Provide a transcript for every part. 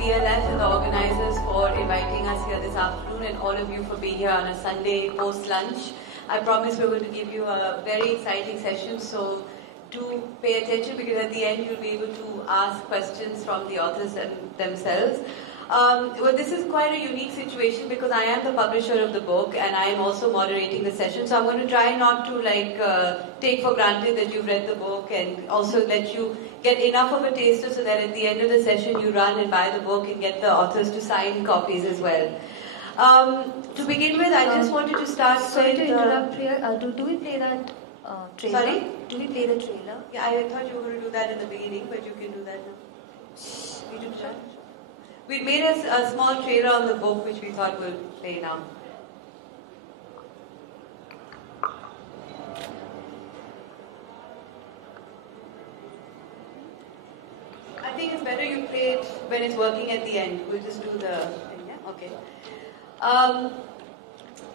PLF and the organizers for inviting us here this afternoon, and all of you for being here on a Sunday post-lunch. I promise we're going to give you a very exciting session, so do pay attention, because at the end you'll be able to ask questions from the authors themselves. Well, this is quite a unique situation because I am the publisher of the book and I am also moderating the session. So I'm going to try not to take for granted that you've read the book, and also let you get enough of a taster so that at the end of the session you run and buy the book and get the authors to sign copies as well. To begin with, I just wanted to start Sorry to interrupt, Priya. Do we play that trailer? Sorry? Do we play the trailer? Yeah, I thought you were going to do that in the beginning, but you can do that now. We do that. We made a small trailer on the book which we thought we'll play now. I think it's better you play it when it's working at the end. We'll just do the thing, yeah? Okay.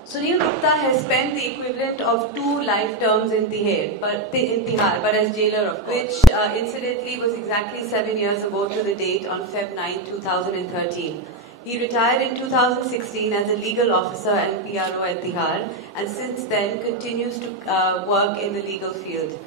Sunil Gupta has spent the equivalent of 2 life terms in Tihar, but as jailer, of course, which incidentally was exactly 7 years ago to the date on Feb 9, 2013. He retired in 2016 as a legal officer and PRO at Tihar, and since then continues to work in the legal field.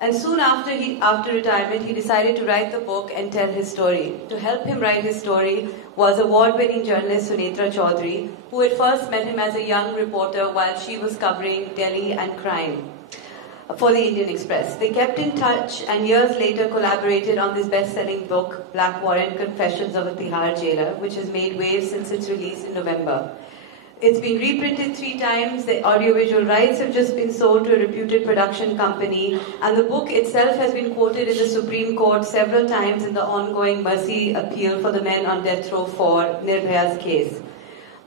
And soon after retirement, he decided to write the book and tell his story. To help him write his story was award-winning journalist Sunetra Chaudhary, who had first met him as a young reporter while she was covering Delhi and crime for the Indian Express. They kept in touch and years later collaborated on this best-selling book, Black Warrant: Confessions of a Tihar Jailer, which has made waves since its release in November. It's been reprinted 3 times, the audiovisual rights have just been sold to a reputed production company, and the book itself has been quoted in the Supreme Court several times in the ongoing mercy appeal for the men on death row for Nirbhaya's case.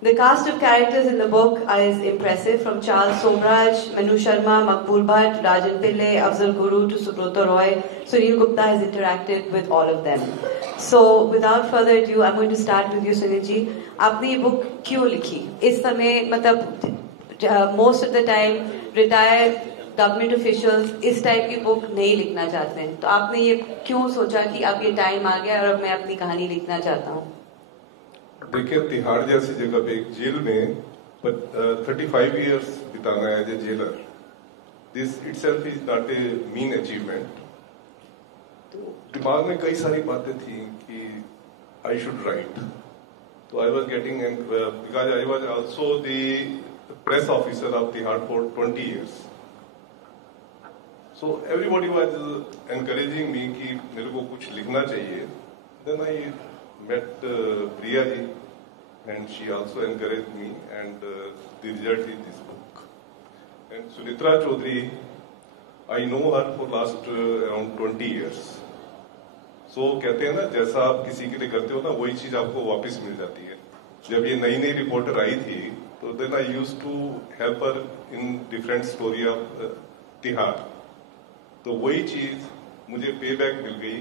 The cast of characters in the book is impressive, from Charles Somraj, Manu Sharma, Makbul Bhatt, Rajan Pillai, Afzal Guru to Subrata Roy. Sunil Gupta has interacted with all of them. So, without further ado, I'm going to start with you, Sunil ji. आपने ये book क्यों लिखी? इस समय मतलब most of the time retired government officials इस type की book नहीं लिखना चाहते हैं. तो आपने ये क्यों सोचा कि अब ये टाइम आ गया और अब मैं अपनी कहानी लिखना चाहता हूँ? देखिए, तिहाड़ जैसी जगह पे एक जेल में 35 years बिताना है as a jailer. This itself is not a mean achievement. तो दिमाग में कई सारी बातें थी कि I should write. So I was getting, because I was also the press officer of Tihar for 20 years. So everybody was encouraging me कि मेरे को कुछ लिखना चाहिए. Then I met Priya ji, and she also encouraged me, and the result is this book. And Sunetra Chaudhary, I know her for last around 20 years. So कहते हैं ना, जैसा आप किसी के लिए करते हो ना, वही चीज आपको वापस मिल जाती है. जब ये नई नई रिपोर्टर आई थी, तो then I used to help her in different story of Tihar. तो वही चीज मुझे पेबैक मिल गई,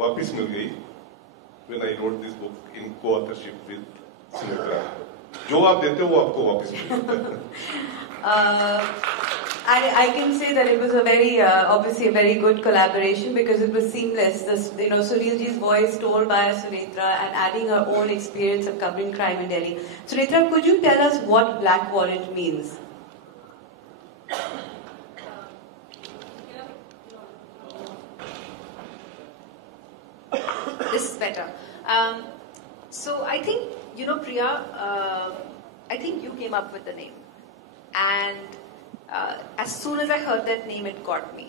वापस मिल गई when I wrote this book in co-authorship with Sunetra. जो आप देते हो वो आपको वापस मिलता है. I can say that it was a very, obviously a very good collaboration, because it was seamless. Sunilji's voice told by Sunetra and adding her own experience of covering crime in Delhi. Sunetra, could you tell us what Black Warrant means? This is better. So I think, Priya, I think you came up with the name. And as soon as I heard that name, it got me.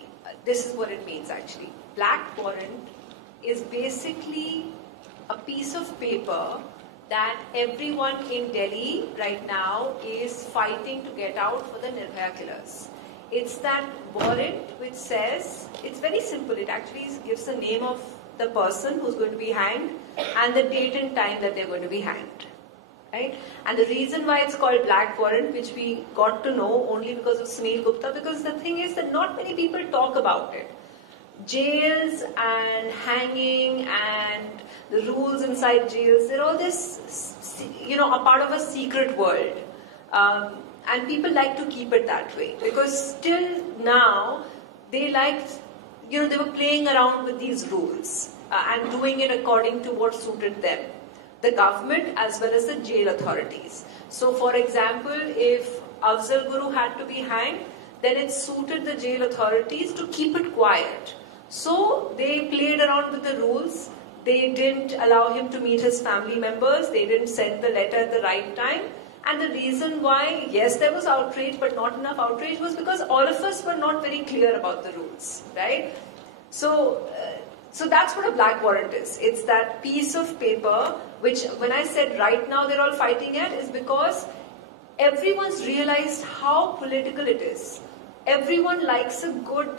This is what it means actually. Black Warrant is basically a piece of paper that everyone in Delhi right now is fighting to get out for the Nirbhaya killers. It's that warrant which says, it's very simple, it actually gives the name of the person who's going to be hanged and the date and time that they're going to be hanged. Right? And the reason why it's called Black Warrant, which we got to know only because of Sunil Gupta, because the thing is that not many people talk about it. Jails and hanging and the rules inside jails, they're all this, a part of a secret world. And people like to keep it that way, because still now they liked, they were playing around with these rules. and doing it according to what suited them. The government as well as the jail authorities. So for example, if Afzal Guru had to be hanged, then it suited the jail authorities to keep it quiet. So they played around with the rules. They didn't allow him to meet his family members. They didn't send the letter at the right time. And the reason why, yes, there was outrage, but not enough outrage, was because all of us were not very clear about the rules, right? So that's what a black warrant is. It's that piece of paper, which when I said right now they're all fighting at, is because everyone's realized how political it is. Everyone likes a good,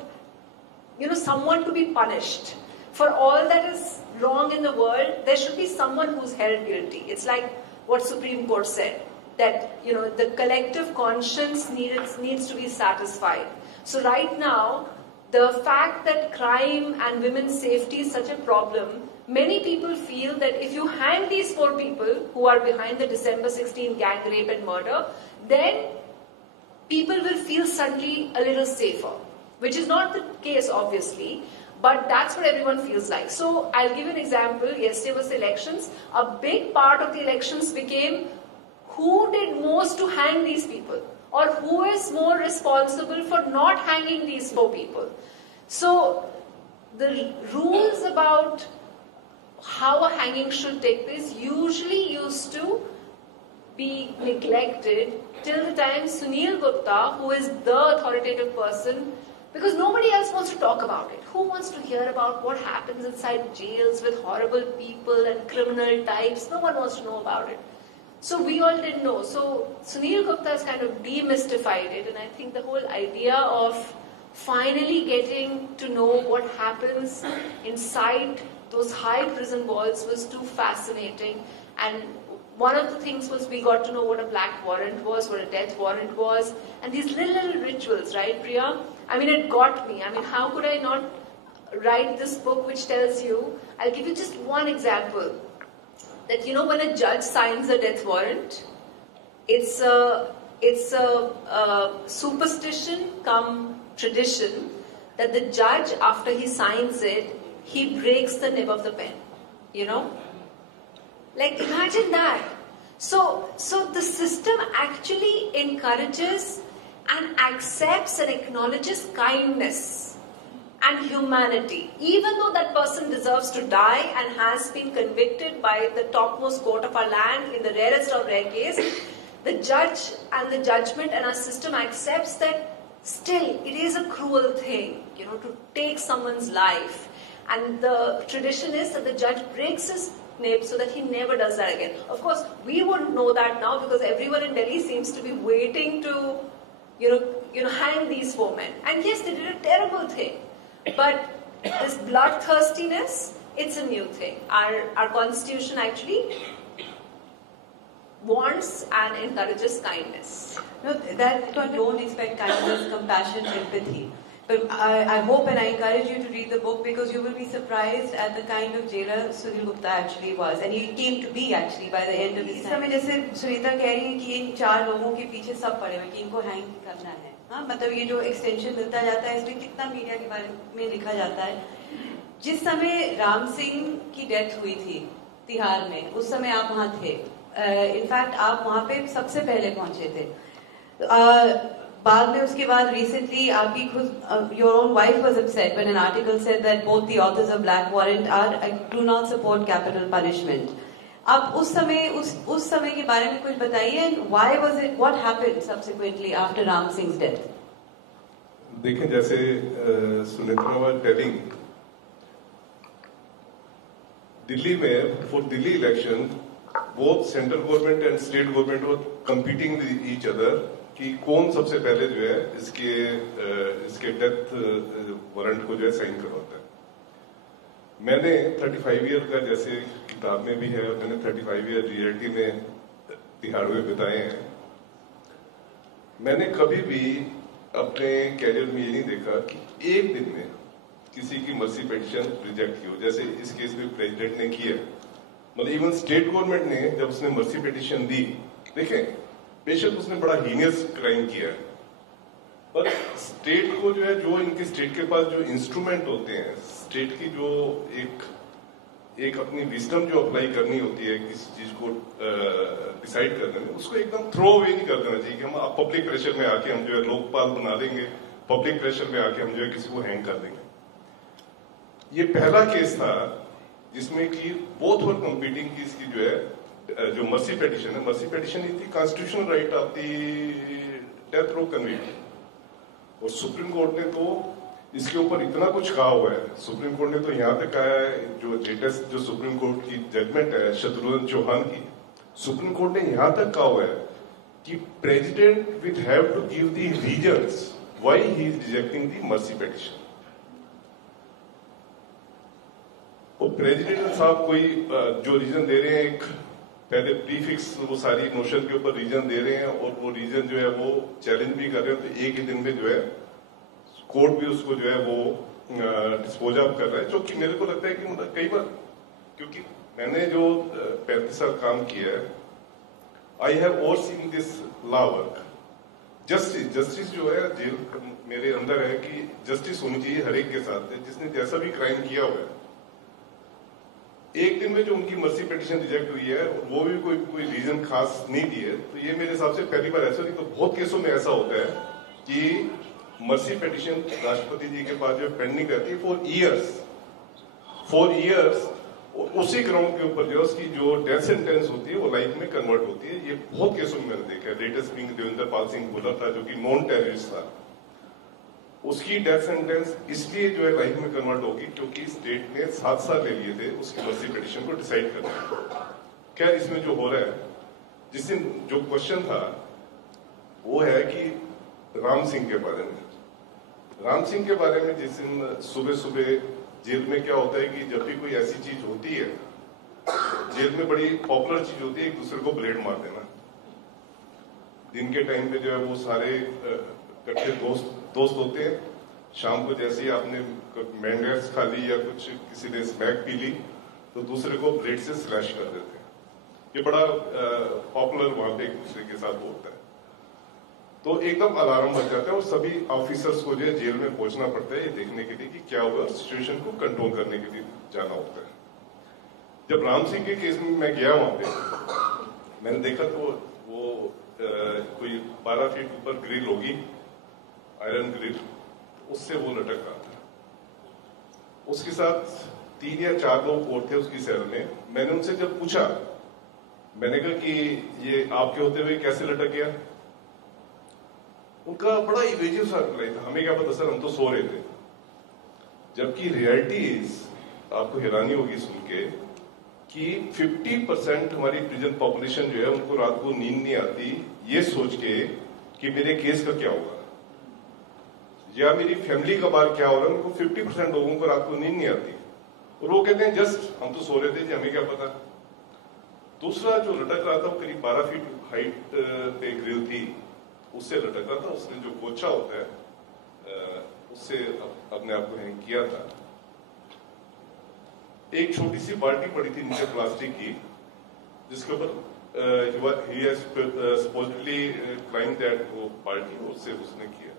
someone to be punished. For all that is wrong in the world, there should be someone who's held guilty. It's like what Supreme Court said, that the collective conscience needs to be satisfied. So right now, the fact that crime and women's safety is such a problem, many people feel that if you hang these 4 people who are behind the December 16 gang rape and murder, then people will feel suddenly a little safer, which is not the case obviously, but that's what everyone feels like. So I'll give you an example. Yesterday was the elections. A big part of the elections became who did most to hang these people, or who is more responsible for not hanging these 4 people. So the rules about how a hanging should take place usually used to be neglected till the time Sunil Gupta, who is the authoritative person, because nobody else wants to talk about it. Who wants to hear about what happens inside jails with horrible people and criminal types? No one wants to know about it. So we all didn't know. So Sunil Gupta has kind of demystified it, and I think the whole idea of finally getting to know what happens inside those high prison walls was too fascinating. And one of the things was we got to know what a black warrant was, what a death warrant was, and these little rituals, right, Priya? I mean, it got me. I mean, how could I not write this book which tells you? I'll give you just one example. That when a judge signs a death warrant, it's a superstition come tradition that the judge, after he signs it, he breaks the nib of the pen. Like imagine that. So the system actually encourages and accepts and acknowledges kindness and humanity, even though that person deserves to die and has been convicted by the topmost court of our land in the rarest of rare case. The judge and the judgment and our system accepts that still it is a cruel thing, to take someone's life. And the tradition is that the judge breaks his nib so that he never does that again. Of course, we wouldn't know that now because everyone in Delhi seems to be waiting to, hang these 4 men. And yes, they did a terrible thing. But this bloodthirstiness, it's a new thing. Our constitution actually wants and encourages kindness. No, that don't expect kindness, compassion, empathy. But I hope and I encourage you to read the book because you will be surprised at the kind of jailer Sunil Gupta actually was. And he came to be actually by the end of his time. जैसे सुनीता कह रही है कि इन 4 लोगों के पीछे सब पड़े हुए कि इनको हैंग करना है. हाँ, मतलब ये जो एक्सटेंशन मिलता जाता है इसमें कितना मीडिया के बारे में लिखा जाता है. जिस समय राम सिंह की डेथ हुई थी तिहाड़ में, उस समय आप वहाँ थे. इनफैक्ट आप वहाँ पे सबसे पहले पहुंचे थे. बाद में उसके बाद रिसेंटली आपकी खुद your own wife was upset when an article said that both the author's of black warrant do not support capital punishment. आप उस समय के बारे में कुछ बताइए. Why was it, what happened subsequently after Ram Singh death? देखिए, जैसे सुनेत्रा वाज टेलिंग, दिल्ली में for Delhi election both central government and state government were competing with each other कि कौन सबसे पहले जो है इसके डेथ वारंट को जो है साइन करवाता है. मैंने 35 ईयर का, जैसे किताब में भी है, मैंने 35 ईयर रियलिटी में तिहाड़ में बिताए हैं. मैंने कभी भी अपने कैरियर में ये नहीं देखा कि एक दिन में किसी की मर्सी पिटीशन रिजेक्ट की हो, जैसे इस केस में प्रेसिडेंट ने किया. मतलब इवन स्टेट गवर्नमेंट ने जब उसने मर्सी पिटीशन दी, देखें बेशक उसने बड़ा हीनियस क्राइम किया है, पर स्टेट को जो है, जो इनके स्टेट के पास जो इंस्ट्रूमेंट होते हैं, स्टेट की जो एक एक अपनी विजडम जो अप्लाई करनी होती है किसी चीज को डिसाइड करने में, उसको एकदम थ्रो अवे नहीं कर देना चाहिए कि हम पब्लिक प्रेशर में आके हम जो है लोकपाल बना देंगे, पब्लिक प्रेशर में आके हम जो है किसी को हैंग कर देंगे। ये पहला केस था जिसमें कि बोथ वर कंपीटिंग की इसकी जो है जो मर्सी पेटिशन है, मर्सी पेटिशन ये थी constitutional right of the death row conviction, और सुप्रीम कोर्ट ने तो इसके ऊपर इतना कुछ कहा हुआ है। सुप्रीम कोर्ट ने तो यहाँ तक कहा है, जो लेटेस्ट जो सुप्रीम कोर्ट की जजमेंट है शत्रुघ्न चौहान की, सुप्रीम कोर्ट ने यहाँ तक कहा हुआ है कि president will have to give the reasons why he is rejecting the mercy petition. वो प्रेसिडेंट साहब कोई जो रीजन दे रहे हैं, एक पहले प्रीफिक्स वो सारी नोशन के ऊपर रीजन दे रहे हैं और वो रीजन जो है वो चैलेंज भी कर रहे हैं, तो एक ही दिन में जो है कोर्ट भी उसको जो है वो डिस्पोज ऑफ कर रहा है। जो कि मेरे को लगता है कि मतलब कई बार, क्योंकि मैंने जो 35 साल काम किया है, I have overseen this law work. Justice जो है जेल मेरे अंदर है कि जस्टिस होनी चाहिए हर एक के साथ, जिसने जैसा भी क्राइम किया हुआ है। एक दिन में जो उनकी मर्सी पिटीशन रिजेक्ट हुई है, वो भी कोई रीजन खास नहीं दिए, तो ये मेरे हिसाब से पहली बार ऐसा नहीं, तो बहुत केसों में ऐसा होता है कि मर्सी पिटीशन राष्ट्रपति जी के पास जो पेंडिंग रहती है फॉर इयर्स, उसी ग्राउंड के ऊपर जो उसकी जो डेथ सेंटेंस होती है वो लाइफ में कन्वर्ट होती है। ये बहुत केसों में मैंने देखा है। लेटेस्ट बिंग देवेंद्र पाल सिंह भुल्लर था, जो कि नॉन टेररिस्ट था, उसकी डेथ सेंटेंस इसलिए जो है लाइफ में कन्वर्ट होगी क्योंकि स्टेट ने 7 साल ले लिए थे उसकी मर्सी पिटीशन को डिसाइड करने में। क्या इसमें जो हो रहा है, जिस दिन जो क्वेश्चन था वो है कि राम सिंह के बारे में, राम सिंह के बारे में जिस दिन सुबह सुबह जेल में क्या होता है कि जब भी कोई ऐसी चीज होती है, जेल में बड़ी पॉपुलर चीज होती है एक दूसरे को ब्लेड मार देना। दिन के टाइम पे जो है वो सारे इकट्ठे दोस्त होते हैं, शाम को जैसे ही आपने मैंगोस खा ली या कुछ किसी ने स्मैक पी ली तो दूसरे को ब्लेड से स्लैश कर देते हैं। ये बड़ा पॉपुलर वहां पे एक दूसरे के साथ होता है। तो एकदम अलार्म बज जाता है और सभी ऑफिसर्स को जो है जेल में पहुंचना पड़ता है ये देखने के लिए कि क्या होगा, सिचुएशन को कंट्रोल करने के लिए जाना होता है। जब राम सिंह के केस में मैं गया वहां पे, मैंने देखा तो वो कोई 12 फीट ऊपर ग्रिल होगी, आयरन ग्रिल, उससे वो लटक रहा था। उसके साथ 3 या 4 लोग और थे उसकी सेल में। मैंने उनसे जब पूछा, मैंने कहा कि ये आपके होते हुए कैसे लटक गया, उनका बड़ा इवेजिव सा रिप्लाई था, हमें क्या पता सर, हम तो सो रहे थे। जबकि रियलिटी आपको हैरानी होगी सुन के कि 50% हमारी प्रिजन पॉपुलेशन जो है उनको रात को नींद नहीं आती ये सोच के कि मेरे केस का क्या होगा या मेरी फैमिली का बार क्या हो रहा है। उनको 50% लोगों को रात को नींद नहीं आती और वो कहते हैं जस्ट हम तो सो रहे थे जी, हमें क्या पता। दूसरा जो लटक रहा था वो करीब 12 फीट हाइट पे ग्रिल थी, उससे लटक रहा था। उसने जो गोचा होता है उससे अपने आप को हैंग किया था। एक छोटी सी बाल्टी पड़ी थी नीचे प्लास्टिक की, जिसके ऊपर he has supposedly climbed that वो बाल्टी, उससे उसने किया,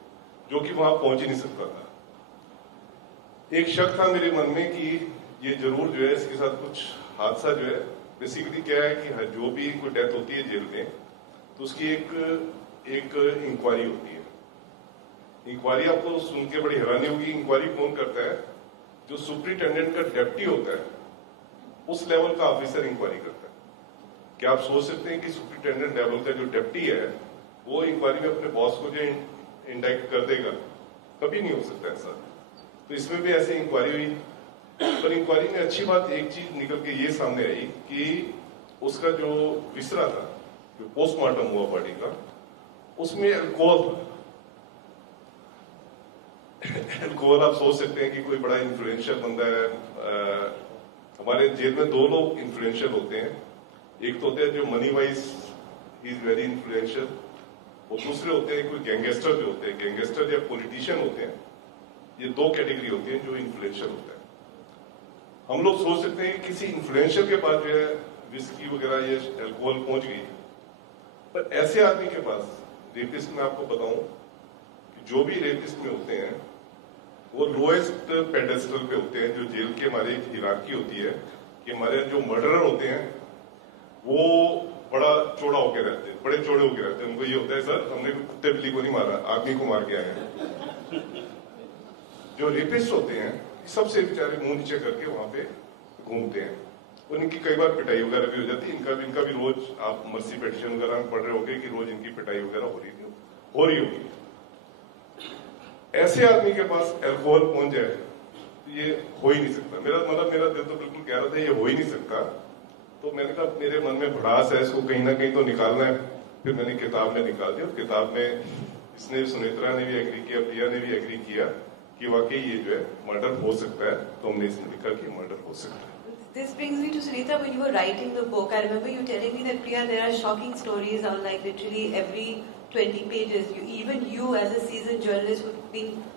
जो कि वहां पहुंच ही नहीं सकता था। एक शक था मेरे मन में कि ये जरूर जो है इसके साथ कुछ हादसा जो है, बेसिकली क्या है कि जो भी कोई डेथ होती है जेल में तो उसकी एक इंक्वायरी होती है। इंक्वायरी आपको सुन के बड़ी हैरानी होगी, इंक्वायरी कौन करता है? जो सुपरिटेंडेंट का डेप्टी होता है उस लेवल का ऑफिसर इंक्वायरी करता है। क्या आप सोच सकते हैं कि सुपरिटेंडेंट लेवल का जो डेप्टी है वो इंक्वायरी में अपने बॉस को जो इंडाइक्ट कर देगा? कभी नहीं हो सकता ऐसा। तो इसमें भी ऐसे इंक्वायरी हुई, पर इंक्वायरी में अच्छी बात एक चीज निकल के ये सामने आई कि उसका जो विसरा था, जो पोस्टमार्टम हुआ बॉडी का, उसमें अल्कोहल था। अल्कोहल आप सोच सकते हैं कि कोई बड़ा इन्फ्लुएंशियल बंदा है। हमारे जेल में 2 लोग इन्फ्लुएंशियल होते हैं, एक तो होते हैं जो money wise he is very influential, और दूसरे होते हैं कोई गैंगस्टर जो होते हैं, गैंगस्टर या पॉलिटिशियन होते हैं। ये 2 कैटेगरी होती है जो इन्फ्लुएंशियल होता है। हम लोग सोच सकते हैं कि किसी इन्फ्लुएंशियल के पास जो है विस्की वगैरह ये अल्कोहल पहुंच गई, पर ऐसे आदमी के पास, रेपिस्ट में आपको बताऊं कि जो भी रेपिस्ट में होते हैं वो लोएस्ट पेडेस्टल पे होते हैं। जो जेल के हमारी एक हिरार्की होती है, कि हमारे जो मर्डरर होते हैं वो बड़ा चौड़ा होके रहते हैं, बड़े चौड़े होके रहते हैं। उनको ये होता है सर हमने कुत्ते बिल्ली को नहीं मारा, आदमी को मार के आए हैं। जो रेपिस्ट होते हैं सबसे बेचारे मुंह नीचे करके वहां पे घूमते हैं, उनकी कई बार पिटाई वगैरह भी हो जाती है। इनका भी रोज आप मर्सी पिटीशन वगैरह पढ़ रहे होंगे कि रोज इनकी पिटाई वगैरह हो रही होगी। ऐसे आदमी के पास अल्कोहल पहुंच जाए तो ये हो ही नहीं सकता। मेरा दिल तो बिल्कुल कह रहा था ये हो ही नहीं सकता। तो मैंने कहा मेरे मन में भड़ास है, इसको कहीं ना कहीं तो निकालना है। फिर मैंने किताब में निकाल दिया। किताब में इसने सुनेत्रा ने भी एग्री किया, प्रिया ने भी एग्री किया कि वाकई ये जो है मर्डर हो सकता है। तो हमने इसमें लिखा कि मर्डर हो सकता है। This brings me to Sunetra. When you were writing the book, I remember you telling me that Priya, there are shocking stories on like literally every 20 pages. Even you, as a seasoned journalist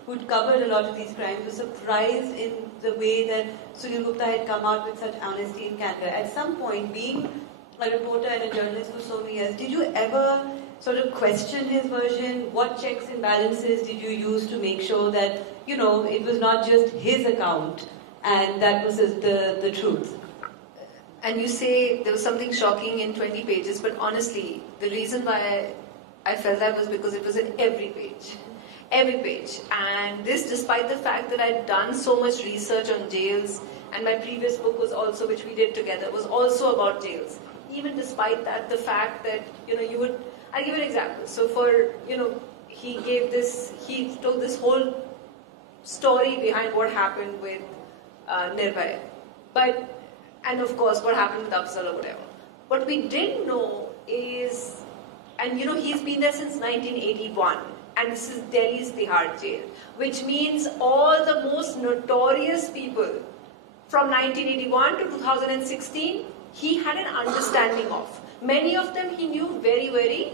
who'd covered a lot of these crimes, were surprised in the way that Sunil Gupta had come out with such honesty and candor. At some point, being a reporter and a journalist for so many years, did you ever sort of question his version? What checks and balances did you use to make sure that, you know, it was not just his account and that was the truth? And you say there was something shocking in 20 pages, but honestly, the reason why I felt that was because it was in every page. Every page. And this despite the fact that I'd done so much research on jails, and my previous book was also, which we did together, was also about jails. Even despite that, the fact that, you know, I'll give an example. So for, you know, he told this whole story behind what happened with Nirbhaya. And of course what happened with Afzal or whatever. What we didn't know is, and you know, he's been there since 1981, and this is Delhi's Tihar jail, which means all the most notorious people from 1981 to 2016, he had an understanding of. Many of them he knew very, very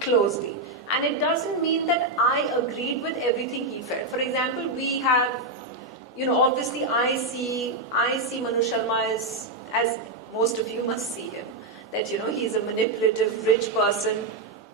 closely. And it doesn't mean that I agreed with everything he felt. For example, we have, you know, obviously I see Manu Sharma as most of you must see him, that, you know, he's a manipulative, rich person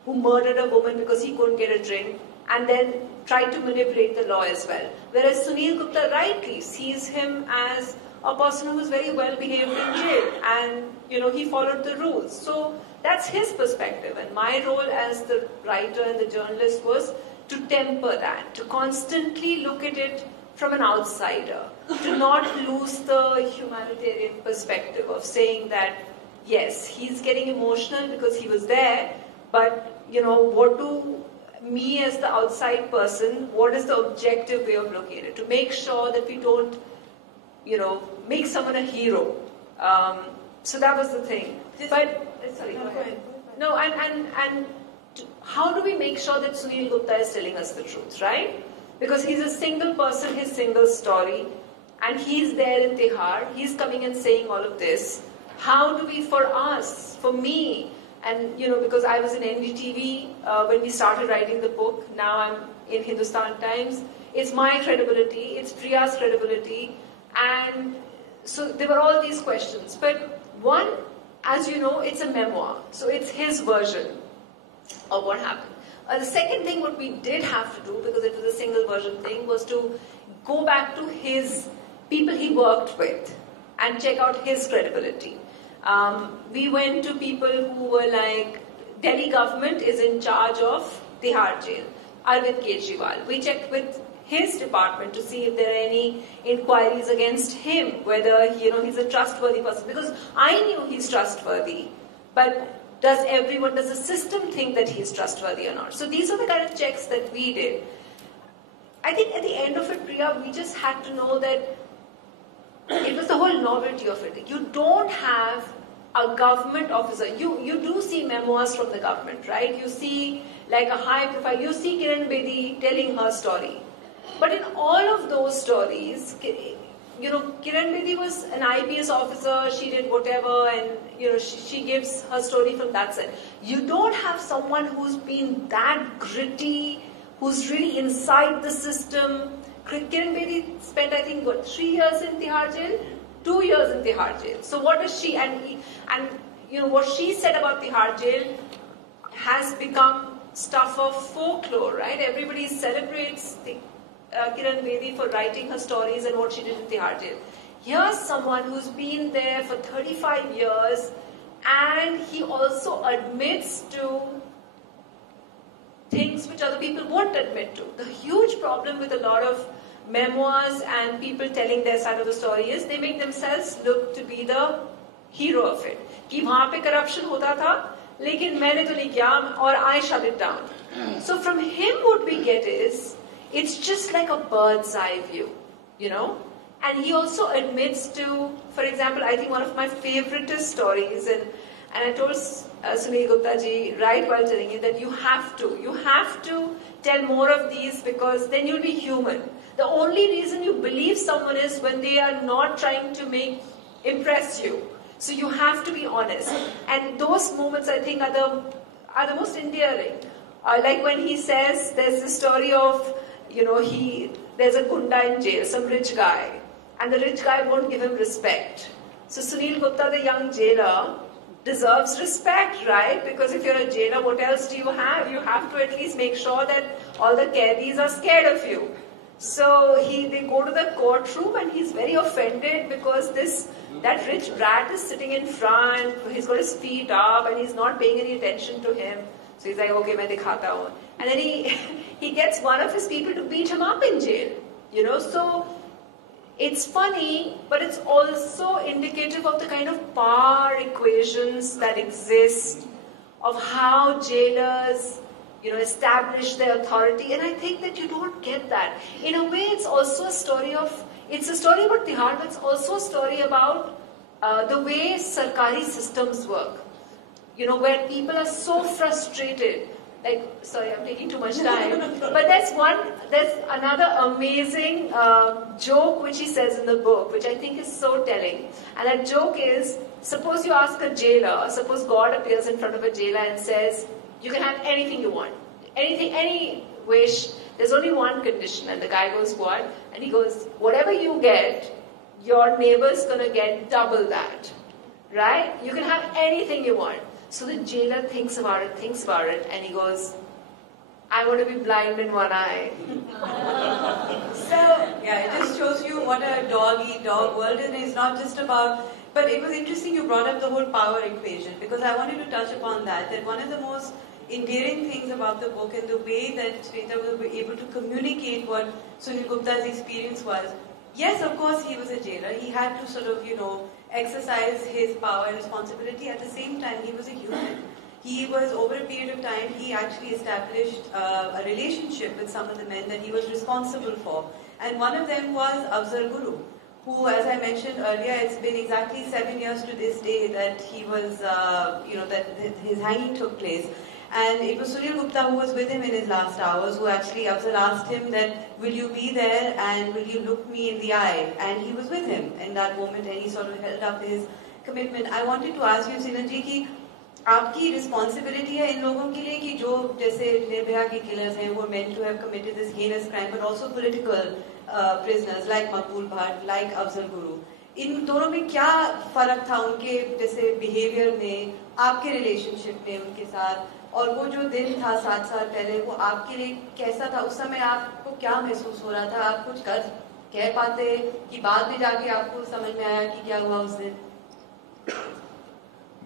who murdered a woman because he couldn't get a drink and then tried to manipulate the law as well. Whereas Sunil Gupta rightly sees him as a person who was very well behaved in jail and, you know, he followed the rules. So that's his perspective, and my role as the writer and the journalist was to temper that, to constantly look at it from an outsider, to not lose the humanitarian perspective of saying that, yes, he's getting emotional because he was there, but, you know, what do me as the outside person, what is the objective way of looking at it? To make sure that we don't, you know, make someone a hero. So that was the thing. Sorry, go ahead. No, and how do we make sure that Sunil Gupta is telling us the truth, right? Because he's a single person, his single story, and he's there in Tihar, he's coming and saying all of this. How do we, for us, for me, and, you know, because I was in NDTV when we started writing the book, now I'm in Hindustan Times, it's my credibility, it's Priya's credibility, and so there were all these questions. But one, as you know, it's a memoir, so it's his version of what happened. The second thing what we did have to do, because it was a single version thing, was to go back to his people he worked with and check out his credibility. We went to people who were like, Delhi government is in charge of Tihar jail, Arvind Kejriwal. We checked with his department to see if there are any inquiries against him, whether, you know, he's a trustworthy person. Because I knew he's trustworthy, but does the system think that he's trustworthy or not? So these are the kind of checks that we did. I think at the end of it, Priya, we just had to know that it was the whole novelty of it. You don't have a government officer. You do see memoirs from the government, right? You see like a high profile, you see Kiran Bedi telling her story. But in all of those stories, you know, Kiran Bedi was an IPS officer, she did whatever, and, you know, she gives her story from that side. You don't have someone who's been that gritty, who's really inside the system. Kiran Bedi spent, I think, what, 3 years in Tihar jail? 2 years in Tihar jail. So what does she, and you know, what she said about Tihar jail has become stuff of folklore, right? Everybody celebrates Kiran Bedi for writing her stories and what she did in Tihar jail. Here's someone who's been there for 35 years and he also admits to things which other people won't admit to. The huge problem with a lot of memoirs and people telling their side of the story is they make themselves look to be the hero of it. कि वहाँ पे corruption होता था, लेकिन मैंने तो नहीं किया और I shut it down. So from him what we get is, it's just like a bird's eye view, you know. And he also admits to, for example, I think one of my favorite stories, and I told Sunil Gupta ji right while telling you that you have to tell more of these because then you'll be human. The only reason you believe someone is when they are not trying to impress you. So you have to be honest. And those moments I think are the most endearing. Like when he says, there's the story of, you know, there's a gunda in jail, some rich guy. And the rich guy won't give him respect. So Sunil Gupta, the young jailer, deserves respect, right? Because if you're a jailer, what else do you have? You have to at least make sure that all the qaidis are scared of you. So they go to the courtroom and he's very offended because that rich brat is sitting in front, he's got his feet up and he's not paying any attention to him. So he's like, okay, main dikhata hoon. And then he gets one of his people to beat him up in jail. You know, so it's funny, but it's also indicative of the kind of power equations that exist, of how jailers, you know, establish their authority. And I think that you don't get that. In a way, it's also a story about Tihar, but it's also a story about the way Sarkari systems work. You know, where people are so frustrated. Like, sorry, I'm taking too much time. But there's another amazing joke which he says in the book, which I think is so telling. And that joke is, suppose you ask a jailer, suppose God appears in front of a jailer and says, you can have anything you want. Anything, any wish. There's only one condition. And the guy goes, what? And he goes, whatever you get, your neighbor's going to get double that. Right? You can have anything you want. So the jailer thinks about it, and he goes, I want to be blind in one eye. So, yeah, it just shows you what a dog-eat-dog world is. It's not just about, but it was interesting you brought up the whole power equation, because I wanted to touch upon that one of the most endearing things about the book and the way that Shweta was able to communicate what Sunil Gupta's experience was. Yes, of course, he was a jailer. He had to sort of, you know, exercise his power and responsibility. At the same time, he was a human. He was, over a period of time, he actually established a relationship with some of the men that he was responsible for. And one of them was Afzal Guru, who, as I mentioned earlier, it's been exactly 7 years to this day that he was, that his hanging took place. And it was Sunil Gupta who was with him in his last hours, who actually, Afzal asked him that, will you be there and will you look me in the eye? And he was with him in that moment and he sort of held up his commitment. I wanted to ask you, Sinanji, ki आपकी responsibility है इन लोगों के लिए कि जो जैसे निर्भया के killers हैं, who are meant to have committed this heinous crime, but also political prisoners like Maqbul Bhat, like Afzal Guru. इन दोनों में क्या फर्क था उनके जैसे behavior में, आपके relationship में उनके साथ, और वो जो दिन था 7 साल पहले, वो आपके लिए कैसा था? उस समय आपको क्या महसूस हो रहा था? आप कुछ कह पाते कि बाद में जाके आपको समझ में आया कि क्या हुआ उस दिन?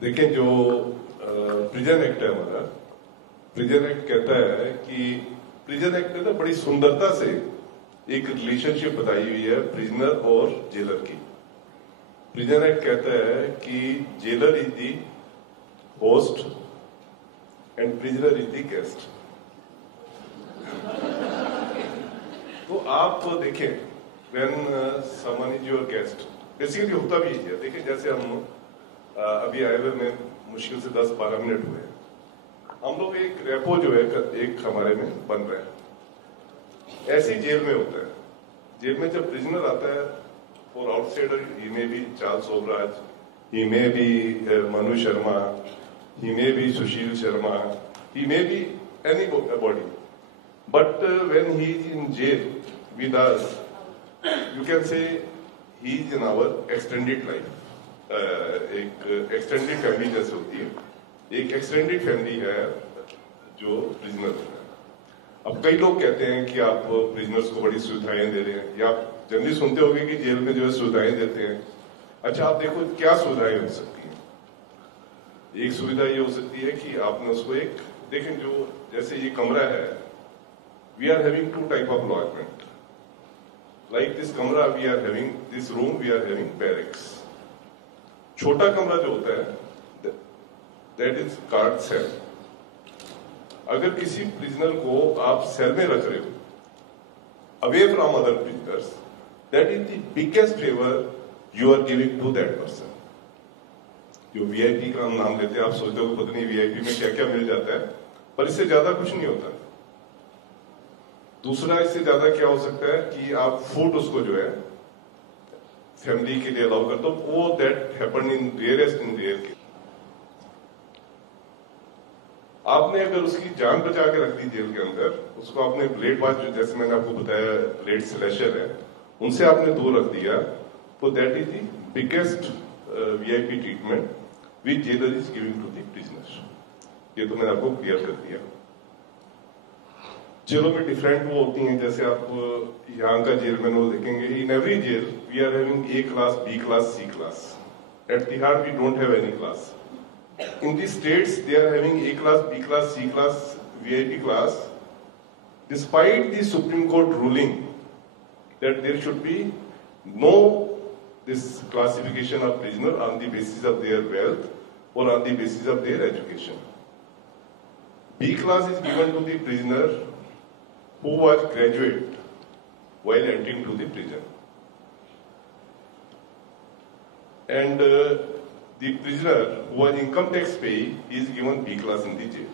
देखिए, जो प्रिजन एक्ट है हमारा, प्रिजन एक्ट कहता है कि प्रिजन एक्ट में ना बड़ी सुंदरता से एक रिलेशनशिप बताई हुई है प्रिजनर और जेलर की. प्रिजन एक्ट कहता है कि jailer is the host and prisoner is the guest. तो आप देखें, when someone is your guest, basically होता भी है. देखिए, जैसे हम अभी आए हुए में मुश्किल से 10-12 मिनट हुए, हम लोग एक रेपो जो है एक हमारे में बन रहा है. ऐसे जेल में होता है. जेल में जब प्रिजनर आता है, for outsider he may be Charles Sobraj, he may be Manu Sharma, he may be Sushil Sharma, he may be anybody. But when he is in jail with us, you can say he is in our extended life. एक extended family जैसे होती है, एक extended family है जो prisoner है. अब कई लोग कहते हैं कि आप prisoners को बड़ी सुविधाएं दे रहे हैं, या जनरली सुनते होंगे कि जेल में जो है सुविधाएं देते हैं। अच्छा, आप देखो क्या सुविधाएं हो सकती हैं। एक सुविधा ये हो सकती है कि आपने उसको एक देखें, जो जैसे ये कमरा है, we are having 2 type of allotment. Like this कमरा we are having, this room we are having barracks. छोटा कमरा जो होता है दैट इज गार्ड सेल। अगर किसी प्रिजनर को आप सेल में रख रहे हो away from other prisoners, that is the biggest favour you are giving to that person. जो वीआईपी का हम नाम लेते हैं, आप सोचते हो पता नहीं वीआईपी में क्या क्या मिल जाता है, पर इससे ज्यादा कुछ नहीं होता। दूसरा इससे ज्यादा क्या हो सकता है कि आप फूड उसको जो है फैमिली के लिए अलाउ कर दो, वो that happen in rarest in rare case. आपने अगर उसकी जान बचा के रख दी जेल के अंदर, उसको आपने ब्लेड बाज, जैसे मैंने आपको बताया ब्लेड स्लैशर है, उनसे आपने दूर रख दिया, तो that is the biggest VIP treatment which jailer is giving to the prisoner. ये तो मैंने आपको क्लियर कर दिया। जेलों में डिफरेंट वो होती हैं, जैसे आप यहाँ का जेल में वो देखेंगे, in every jail we are having A class, B class, C class. At Tihar we don't have any class. In the states, they are having A class, B class, C class, VIP class. Despite the Supreme Court ruling that there should be no this classification of prisoner on the basis of their wealth or on the basis of their education. B class is given to the prisoner who was graduate while entering to the prison. And the prisoner who was income tax payee is given B class in the jail.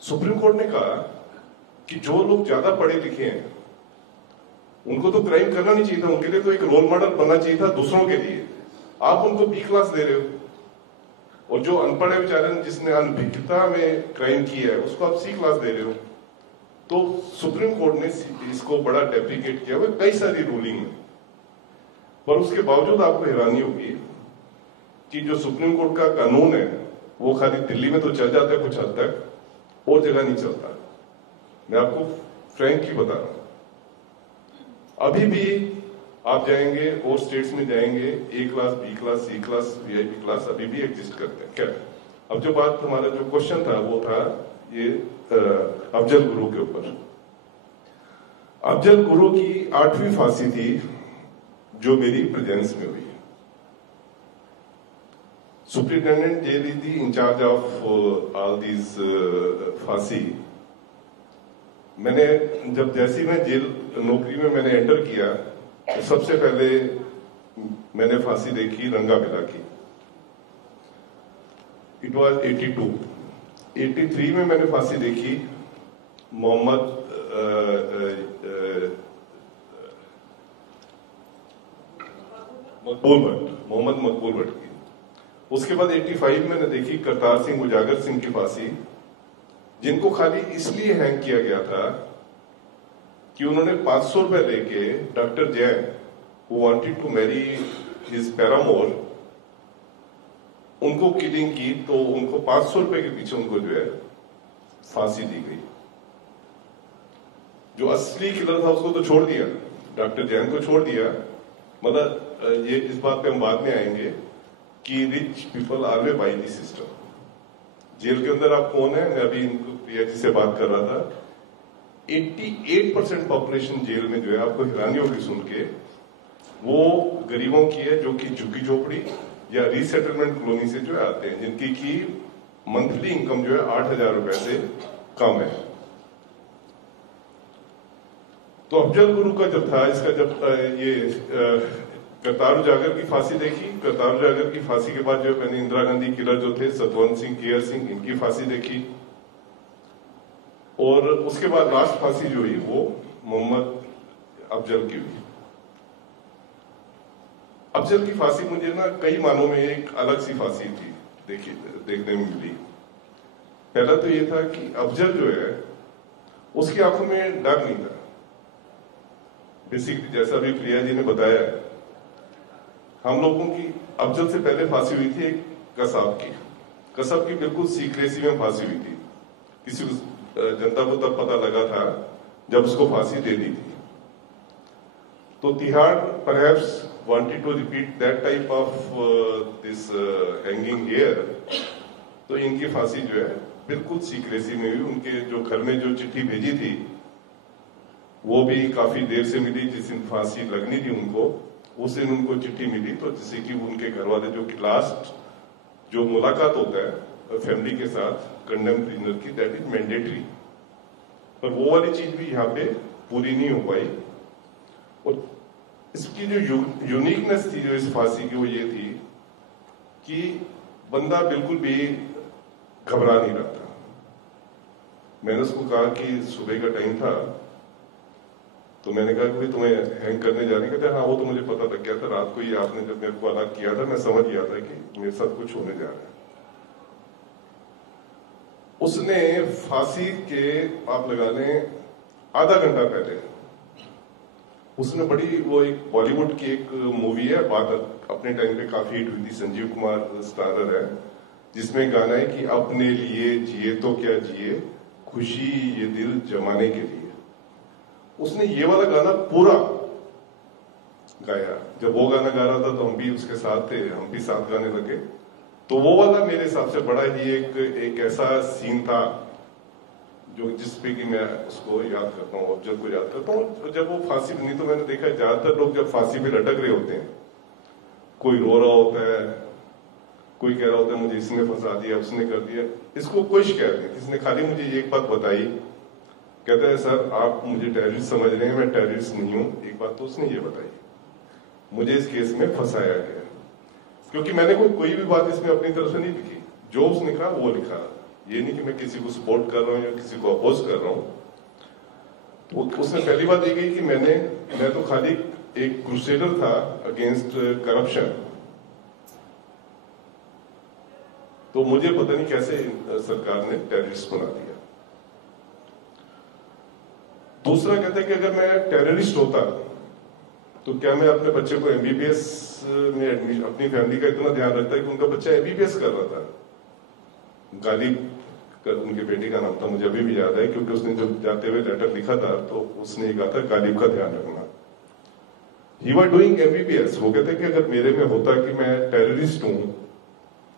Supreme Court ने कहा कि जो लोग ज्यादा पढ़े लिखे हैं उनको तो क्राइम करना नहीं चाहिए था, उनके लिए तो एक रोल मॉडल बनना चाहिए था दूसरों के लिए। आप उनको B क्लास दे रहे हो, और जो अनपढ़ है बेचारे, जिसने अनभिज्ञता में क्राइम किया है, उसको आप C क्लास दे रहे हो। तो सुप्रीम कोर्ट ने इसको बड़ा डेप्रिकेट किया हुआ कई सारी रूलिंग में, पर उसके बावजूद आपको हैरानी होगी कि जो सुप्रीम कोर्ट का कानून है वो खाली दिल्ली में तो चल जाता है कुछ हद तक, और जगह नहीं चलता। मैं आपको फ्रैंकली बता रहा हूं, अभी भी आप जाएंगे और स्टेट्स में जाएंगे, A class, B class, C class, VIP class अभी भी एग्जिस्ट करते हैं। क्या अब जो बात हमारा जो क्वेश्चन था वो था ये अफजल गुरु के ऊपर। अफजल गुरु की 8वीं फांसी थी जो मेरी प्रेजेंस में हुई। Superintendent jail is the in charge of all these फांसी। मैंने जब जैसी मैं जेल नौकरी में मैंने एंटर किया तो सबसे पहले मैंने फांसी देखी रंगा बिला की। It was 82। 83 में मैंने फांसी देखी मोहम्मद मकबूल भट्ट की। उसके बाद 85 में मैंने देखी करतार सिंह उजागर सिंह की फांसी, जिनको खाली इसलिए हैंग किया गया था कि उन्होंने 500 रुपए लेके doctor Jain who wanted to marry his paramour, उनको किलिंग की, तो उनको 500 रुपए के पीछे उनको जो है फांसी दी गई। जो असली किलर था उसको तो छोड़ दिया, डॉक्टर जैन को छोड़ दिया। मतलब ये इस बात पे हम बाद में आएंगे कि rich people always buy the system. Jail के अंदर आप कौन है, मैं अभी इनको प्रिया जी से बात कर रहा था, 88% पॉपुलेशन जेल में जो है, आपको हैरानी होगी सुन के, वो गरीबों की है जो कि झुग्गी झोपड़ी या रीसेटलमेंट कॉलोनी से जो है आते हैं, जिनकी की मंथली इनकम जो है 8,000 रुपए से कम है। तो अफजल गुरु का जब था, इसका जब ये करतार उजागर की फांसी देखी, करतार उजागर की फांसी के बाद जो मैंने इंदिरा गांधी किलर जो थे सतवंत सिंह, केयर सिंह, इनकी फांसी देखी, और उसके बाद लास्ट फांसी जो हुई वो मोहम्मद अफजल की हुई। अफजल की फांसी मुझे ना कई मानों में एक अलग सी फांसी थी देखने में मिली। पहला तो ये था कि अफजल जो है उसकी आंखों में डर नहीं था। बेसिकली जैसा भी प्रिया जी ने बताया, हम लोगों की अफजल से पहले फांसी हुई थी एक कसब की बिल्कुल सीक्रेसी में फांसी हुई थी। किसी जनता को तब पता लगा था जब उसको फांसी दे दी थी। तो Tihar perhaps wanted to repeat that type of this hanging here. तो इनकी फांसी जो है बिल्कुल सीक्रेसी में हुई. उनके जो घर में जो चिट्ठी भेजी थी वो भी काफी देर से मिली. जिस दिन फांसी लगनी थी उनको, उस दिन उनको चिट्ठी मिली. तो जैसे कि उनके घर वाले जो लास्ट जो मुलाकात होता है फैमिली के साथ कंडेम्ड प्रिजनर की, दैट इज मैंडेटरी. पर वो वाली चीज भी यहाँ पे पूरी नहीं हो पाई. और इसकी जो यूनिकनेस थी जो इस फांसी की, वो ये थी कि बंदा बिल्कुल भी घबरा नहीं रहा था. मैंने उसको कहा कि सुबह का टाइम था, तो मैंने कहा कि तुम्हें हैंग करने जा रही. कहते हाँ वो तो मुझे पता लग गया था. रात को ही आपने जब मेरे को अलग किया था, मैं समझ गया था कि मेरे साथ कुछ होने जा रहा है. उसने फांसी के आप लगा लें आधा घंटा पहले उसने बड़ी, वो एक बॉलीवुड की एक मूवी है बादल, अपने टाइम पे काफी हिट हुई थी, संजीव कुमार स्टारर है, जिसमें गाना है कि अपने लिए जिए तो क्या जिए, खुशी ये दिल जमाने के लिए. उसने ये वाला गाना पूरा गाया. जब वो गाना गा रहा था तो हम भी उसके साथ थे, हम भी साथ गाने लगे. तो वो वाला मेरे हिसाब से बड़ा ही एक ऐसा सीन था जो जिसपे कि मैं उसको याद करता हूँ, ऑब्जर्व को याद करता हूँ. जब वो फांसी बनी तो मैंने देखा ज्यादातर लोग जब फांसी पे लटक रहे होते हैं, कोई रो रहा होता है, कोई कह रहा होता है मुझे इसने फंसा दिया, उसने कर दिया. इसको कोई शिकायत नहीं. इसने खाली मुझे एक बात बताई, कहता है सर आप मुझे टेररिस्ट समझ रहे हैं, मैं टेररिस्ट नहीं हूं. एक बात तो उसने ये बताई, मुझे इस केस में फंसाया गया. क्योंकि मैंने कोई भी बात इसमें अपनी तरफ से नहीं लिखी, जो उसने कहा वो लिखा. ये नहीं कि मैं किसी को सपोर्ट कर रहा हूं या किसी को अपोज कर रहा हूं. तो उसने पहली बात ये कही कि मैं तो खाली एक क्रूसेडर था अगेंस्ट करप्शन. तो मुझे पता नहीं कैसे सरकार ने टेररिस्ट बना दिया. दूसरा कहता है कि अगर मैं टेररिस्ट होता तो क्या मैं अपने बच्चे को एमबीबीएस में एडमिशन, अपनी फैमिली का इतना ध्यान रखता है कि उनका बच्चा एमबीबीएस कर रहा था. गालिब उनके बेटे का नाम था, मुझे अभी भी याद है, क्योंकि उसने जब जाते हुए लेटर लिखा था तो उसने ये कहा था गालिब का ध्यान रखना. ही वर डूइंग एमबीबीएस. वो कहते कि अगर मेरे में होता कि मैं टेररिस्ट हूं,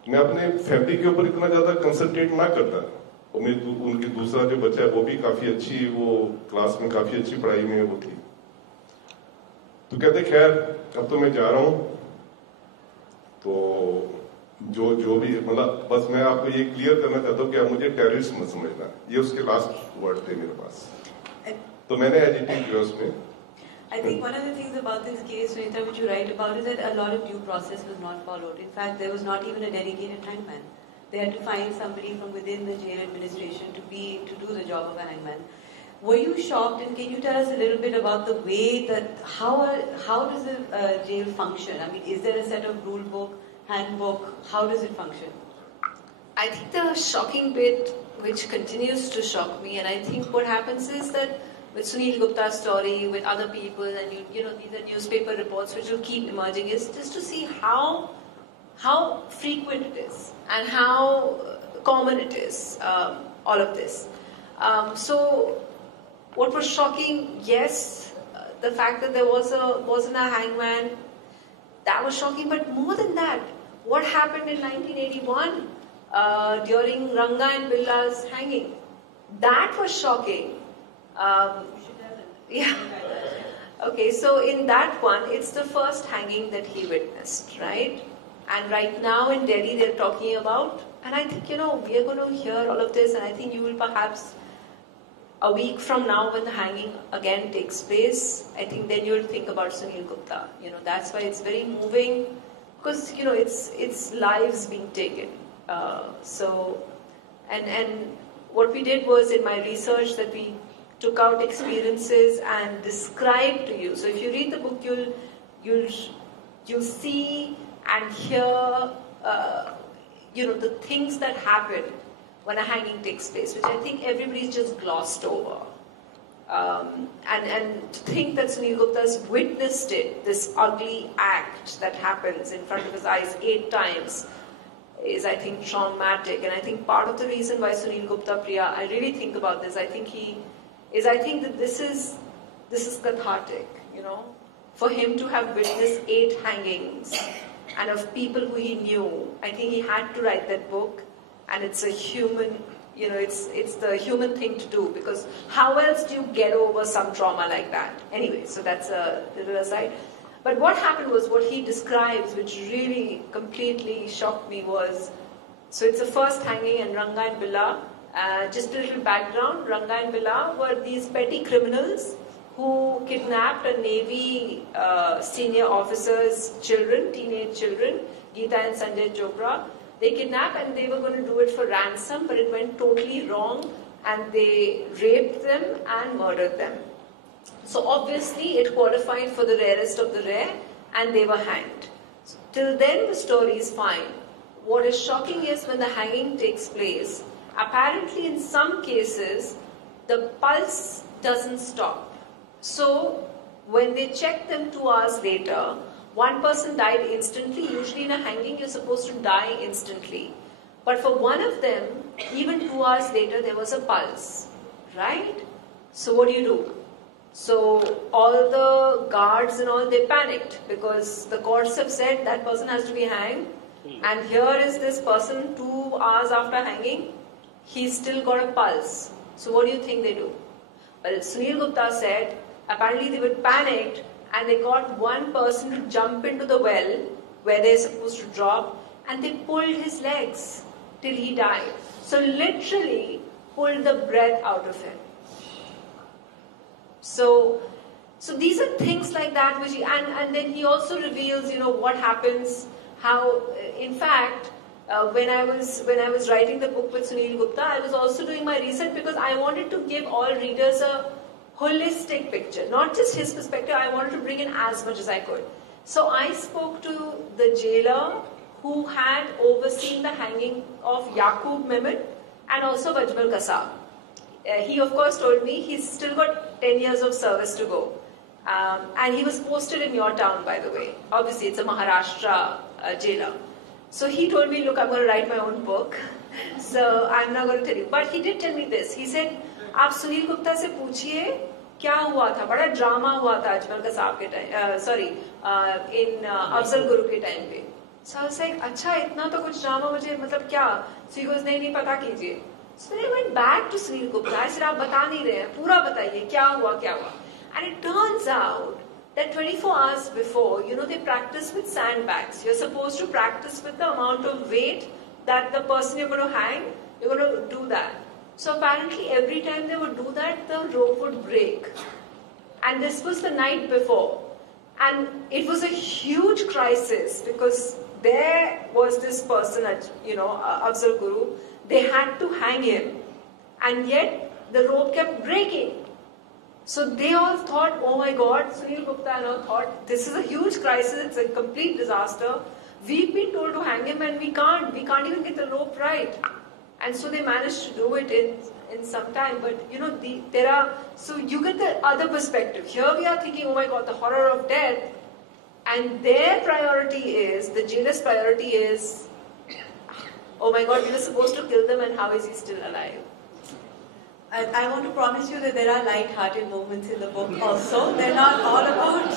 मैं अपने फैमिली के ऊपर इतना ज्यादा कंसंट्रेट ना करता. उनकी दूसरा जो बच्चा है वो भी काफी अच्छी, वो क्लास में काफी अच्छी पढ़ाई में वो थी. तो कहते खैर अब तो मैं जा रहा हूं. तो जो भी मतलब बस मैं आपको ये क्लियर करना चाहता हूँ कि आप मुझे टेररिस्ट मत समझना. ये उसके लास्ट वर्ड थे मेरे पास. तो मैंने एडिटिंग किया उसमें. I think one of the things about this case, Sunita, which you write about, is that a lot of due process was not followed. In fact, there was not even a dedicated hangman. They had to find somebody from within the jail administration to do the job of a hangman. Were you shocked, and can you tell us a little bit about the way that how does the jail function? I mean, is there a set of rule book, handbook? How does it function? I think the shocking bit, which continues to shock me, and I think what happens is that with Sunil Gupta's story, with other people, and you know these are newspaper reports which will keep emerging, is just to see how frequent it is and how common it is, all of this. So what was shocking, yes, the fact that there wasn't a hangman, that was shocking, but more than that, what happened in 1981 during Ranga and Billa's hanging, that was shocking. Yeah. Okay, so in that one, it's the first hanging that he witnessed, right? And right now in Delhi, they're talking about, and I think, we are going to hear all of this, and I think you will perhaps, a week from now when the hanging again takes place, I think then you'll think about Sunil Gupta. That's why it's very moving, because, it's lives being taken. And what we did was in my research that we took out experiences and described to you. So if you read the book, you'll see and hear, the things that happen when a hanging takes place, which I think everybody's just glossed over. And to think that Sunil Gupta's witnessed it, this ugly act that happens in front of his eyes 8 times, is, I think, traumatic. And I think part of the reason why Sunil Gupta, Priya, I really think about this, I think that this is cathartic, for him to have witnessed 8 hangings and of people who he knew. I think he had to write that book, and it's a human, it's the human thing to do, because how else do you get over some trauma like that? Anyway, so that's a little aside. But what happened was, what he describes, which really completely shocked me, was, so it's the first hanging, and Ranga and Billa, just a little background, Ranga and Billa were these petty criminals who kidnapped a Navy senior officer's children, teenage children, Geeta and Sanjay Chopra. They kidnapped, and they were going to do it for ransom, but it went totally wrong, and they raped them and murdered them. So obviously it qualified for the rarest of the rare, and they were hanged. So till then the story is fine. What is shocking is when the hanging takes place, apparently in some cases the pulse doesn't stop. So when they checked them 2 hours later, one person died instantly. Usually in a hanging you're supposed to die instantly. But for one of them, even 2 hours later there was a pulse. Right? So what do? So all the guards and all, they panicked, because the courts have said that person has to be hanged. And here is this person 2 hours after hanging, he's still got a pulse. So what do you think they do? Well, Sunil Gupta said, apparently they were panicked, and they got one person to jump into the well where they're supposed to drop, and they pulled his legs till he died. So literally pulled the breath out of him. So these are things like that which and then he also reveals, what happens, how in fact when I was writing the book with Sunil Gupta, I was also doing my research, because I wanted to give all readers a holistic picture, not just his perspective. I wanted to bring in as much as I could. So I spoke to the jailer who had overseen the hanging of Yaqub Mehmet and also Wajmal Kasab. He of course told me he's still got 10 years of service to go. And he was posted in your town, by the way. Obviously it's a Maharashtra jailer. So he told me, look, I'm going to write my own book. So I'm not going to tell you. But he did tell me this. He said, आप सुनील गुप्ता से पूछिए क्या हुआ था, बड़ा drama हुआ था अजमल कसाब के टाइम, इन अफजल गुरु के टाइम पे. So I was like, अच्छा इतना तो कुछ ड्रामा, मुझे मतलब क्या? So he goes, नहीं पता कीजिए. So I went back to Sunil Gupta. I said, आप बता नहीं रहे हैं, पूरा बताइए क्या हुआ. And it turns out that 24 hours before, they practice with sandbags. You're supposed to practice with the amount of weight that the person you're going to hang, you're going to do that. So apparently every time they would do that, the rope would break. And this was the night before. And it was a huge crisis, because there was this person, Afzal Guru, they had to hang him. And yet the rope kept breaking. So they all thought, oh my God, Sunil Gupta and all thought, this is a huge crisis, it's a complete disaster. We've been told to hang him and we can't even get the rope right. And so they managed to do it in some time. But so you get the other perspective. Here we are thinking, oh my God, the horror of death. And their priority is, the jailer's priority is, oh my God, we were supposed to kill them, and how is he still alive? I want to promise you that there are light-hearted moments in the book also. They're not all about,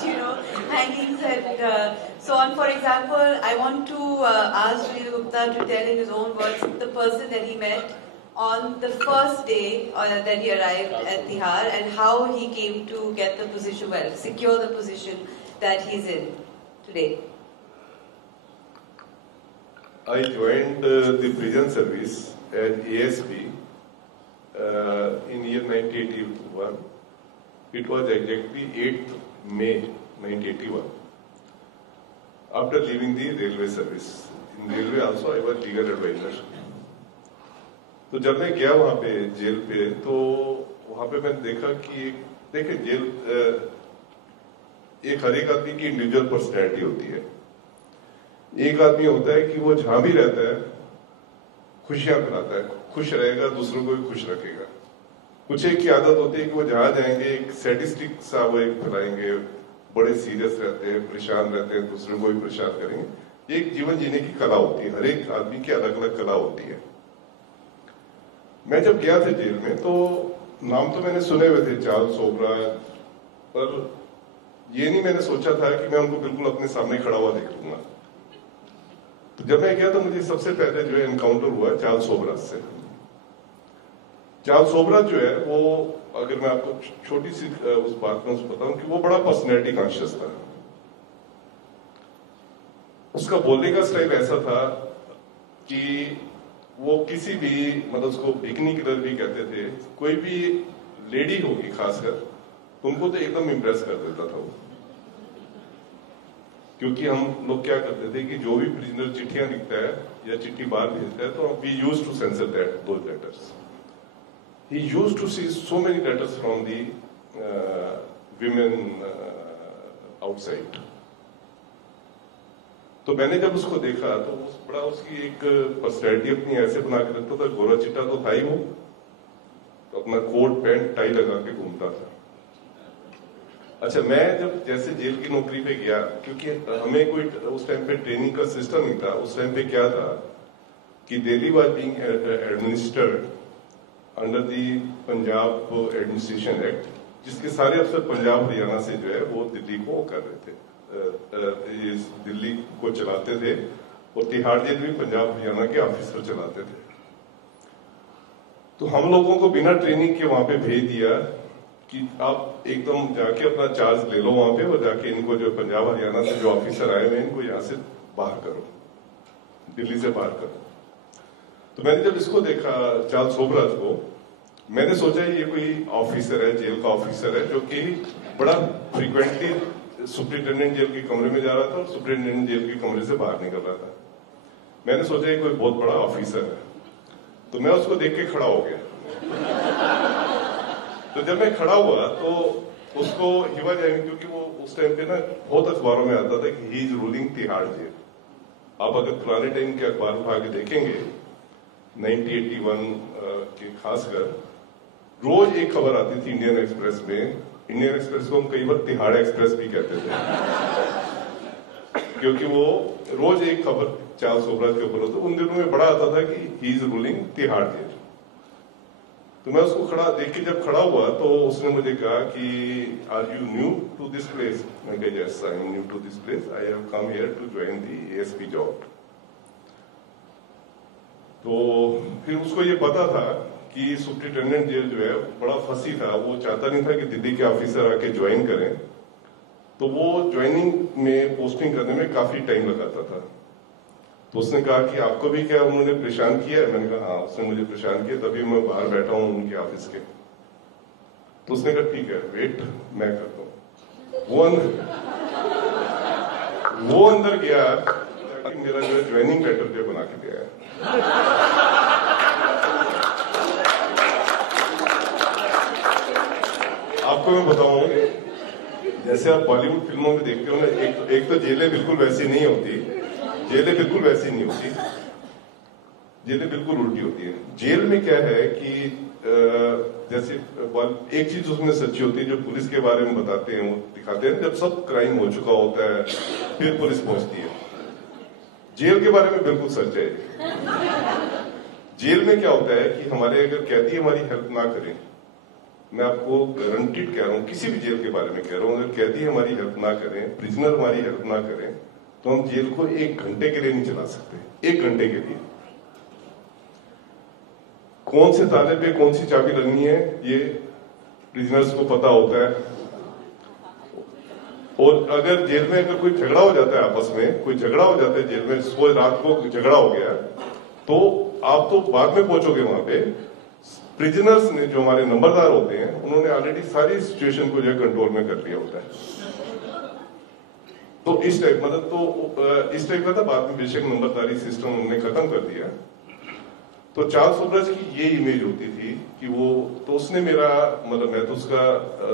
hangings and so on. For example, I want to ask Sunil Gupta to tell in his own words the person that he met on the first day that he arrived at Tihar, and how he came to get the position, secure the position that he's in today. I joined the prison service at ASP in year 1981. It was exactly 8th May 1981. After leaving the railway service, in railway also I was legal advisor. तो जब मैं गया वहाँ पे jail पे, तो वहाँ पे मैंने देखा कि देखिए जेल एक हर एक आदमी की इंडिविजुअल पर्सनैलिटी होती है. एक आदमी होता है कि वो जहां भी रहता है खुशियां फैलाता है, खुश रहेगा, दूसरों को भी खुश रखेगा. कुछ एक की आदत होती है कि वो जहां जाएंगे एक सैडिस्टिक सा वो एक फैलाएंगे, बड़े सीरियस रहते हैं, परेशान रहते हैं, दूसरों को भी परेशान करेंगे. एक जीवन जीने की कला होती है, हर एक आदमी की अलग अलग कला होती है. मैं जब गया था जेल में, तो नाम तो मैंने सुने हुए थे, चार्ल्स ओबराय, पर ये नहीं मैंने सोचा था कि मैं उनको बिल्कुल अपने सामने खड़ा हुआ देख लूंगा। तो जब मैं गया तो मुझे सबसे पहले जो है एनकाउंटर हुआ चार्ल्स सोबराज से। चार्ल्स सोबराज जो है वो, अगर मैं आपको छोटी सी उस बात में बताऊं कि वो बड़ा पर्सनैलिटी कॉन्शियस था। उसका बोलने का स्टाइल ऐसा था कि वो किसी भी, मतलब उसको बिकनी किलर भी कहते थे, कोई भी लेडी होगी खासकर तो उनको तो एकदम इम्प्रेस कर देता था वो। क्योंकि हम लोग क्या करते थे कि जो भी प्रिजनर चिट्ठियां लिखता है या चिट्ठी बाहर भेजता है तो we use to censor that those letters. He use to see so many letters from the women outside. तो मैंने जब उसको देखा तो बड़ा उसकी एक पर्सनैलिटी अपनी ऐसे बना के रखता था, गोरा चिट्टा तो था ही वो, तो अपना कोट पैंट टाई लगा के घूमता था। अच्छा, मैं जब जैसे जेल की नौकरी पे गया, क्योंकि हमें कोई उस टाइम पे ट्रेनिंग का सिस्टम नहीं था। उस टाइम पे क्या था कि Delhi was being administered under the Punjab administration act, जिसके सारे अफसर पंजाब हरियाणा से जो है वो दिल्ली को कर रहे थे, दिल्ली को चलाते थे, और तिहाड़ जेल भी पंजाब हरियाणा के ऑफिसर चलाते थे। तो हम लोगों को बिना ट्रेनिंग के वहां पे भेज दिया कि आप एकदम जाके अपना चार्ज ले लो वहां पे, और जाके इनको जो पंजाब हरियाणा से जो ऑफिसर आए हुए इनको यहां से बाहर करो, दिल्ली से बाहर करो। तो मैंने जब इसको देखा चार्ल्स सोबराज को, मैंने सोचा ये कोई ऑफिसर है, जेल का ऑफिसर है, जो कि बड़ा फ्रीक्वेंटली सुप्रिंटेंडेंट जेल के कमरे में जा रहा था और सुप्रिंटेंडेंट जेल के कमरे से बाहर निकल रहा था। मैंने सोचा ये कोई बहुत बड़ा ऑफिसर है, तो मैं उसको देख के खड़ा हो गया। तो जब मैं खड़ा हुआ तो उसको हिवा जाएंगे, क्योंकि वो उस टाइम पे ना बहुत अखबारों में आता था कि he is ruling Tihar jail. आप अगर पुराने टाइम के अखबार उठा के देखेंगे 1981 के खासकर, रोज एक खबर आती थी इंडियन एक्सप्रेस में। इंडियन एक्सप्रेस को हम कई बार तिहाड़ एक्सप्रेस भी कहते थे, क्योंकि वो रोज एक खबर चार्ल्स सोबराज के ऊपर होता। उन दिनों में बड़ा आता था कि he is ruling Tihar jail. तो मैं उसको खड़ा देख के जब खड़ा हुआ तो उसने मुझे कहा कि are you new to this place? मैं कहा yes I am new to this place, I have come here to join the ASP job. तो फिर उसको ये पता था कि सुप्रिंटेंडेंट जेल जो है बड़ा फंसी था, वो चाहता नहीं था कि दिल्ली के ऑफिसर आके ज्वाइन करें, तो वो ज्वाइनिंग में पोस्टिंग करने में काफी टाइम लगाता था। तो उसने कहा कि आपको भी क्या उन्होंने परेशान किया है? मैंने कहा हाँ, उसने मुझे परेशान किया, तभी मैं बाहर बैठा हूं उनके ऑफिस के। तो उसने कहा ठीक है वेट, मैं करता हूं। वो अंदर गया कि मेरा जो है ज्वाइनिंग लेटर जो बना के दिया है। आपको मैं बताऊं, जैसे आप बॉलीवुड फिल्मों में देखते हो ना, एक तो जेलें बिल्कुल वैसी नहीं होती, जेलें बिल्कुल वैसी नहीं होती, जेलें बिल्कुल उल्टी होती है। जेल में क्या है कि जैसे एक चीज उसमें सच्ची होती है, जो पुलिस के बारे में बताते हैं, वो दिखाते हैं जब सब क्राइम हो चुका होता है फिर पुलिस पहुंचती है। जेल के बारे में बिल्कुल सच है। जेल में क्या होता है कि हमारे अगर कैदी हमारी हेल्प ना करें, मैं आपको गारंटीड कह रहा हूं, किसी भी जेल के बारे में कह रहा हूं, अगर कैदी हमारी हेल्प ना करें, प्रिजनर हमारी हेल्प ना करें, तो हम जेल को 1 घंटे के लिए नहीं चला सकते। 1 घंटे के लिए कौन से ताले पे कौन सी चाबी लगनी है ये प्रिजनर्स को पता होता है। और अगर जेल में अगर कोई झगड़ा हो जाता है, आपस में कोई झगड़ा हो जाता है जेल में, सुबह रात को झगड़ा हो गया, तो आप तो बाद में पहुंचोगे वहां पे। प्रिजनर्स ने, जो हमारे नंबरदार होते हैं, उन्होंने ऑलरेडी सारी सिचुएशन को जो है कंट्रोल में कर लिया होता है। तो इस टाइप इस टाइप का था। बाद में बेशक नंबरदारी सिस्टम उन्होंने खत्म कर दिया। तो चार्ल्स सोबराज की ये इमेज होती थी कि वो, तो उसने मेरा, मतलब मैं तो उसका